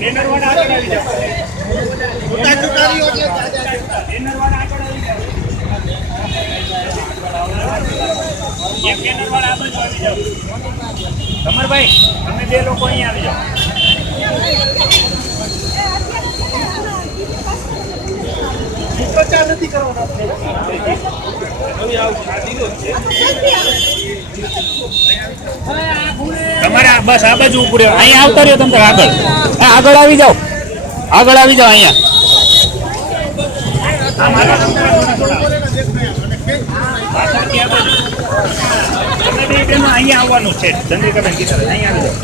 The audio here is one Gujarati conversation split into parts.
બેનર વાળા આગળ આવી જાવ. બેનર વાળા આગળ આવી જાવ. એક બેનર વાળા આ બાજુ આવી જાવ. કમરભાઈ તમે બે લોકો અહીંયા આવી જાવ. નથી કરવાનો તમારે બસ આ બાજુ ઉપર અહીંયા આવતા રહ્યો તમે આગળ. હા આગળ આવી જાઓ, આગળ આવી જાઓ અહીંયા. અહીંયા આવવાનું છે ચંદ્રિકાબેન કીધું અહીંયા આવી જાઓ.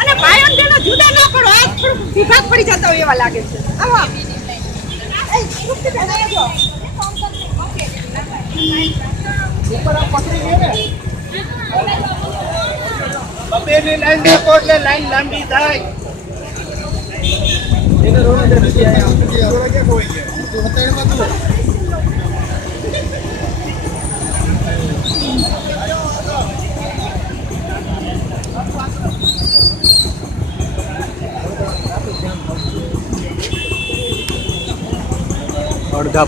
અને ભાઈઓ બહેનો જુદા ના પડો, આ થોડું વિભાગ પડી જતા હોય એવા લાગે છે. આવો લાઈન રાખો એટલે લાઈન લાંબી થાય. અડધા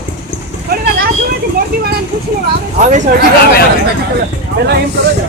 થોડી વાર રાહ જોવાથી મોરબી વાળાને પૂછવું આવે આવે છે. પેલા એમ કરો છો.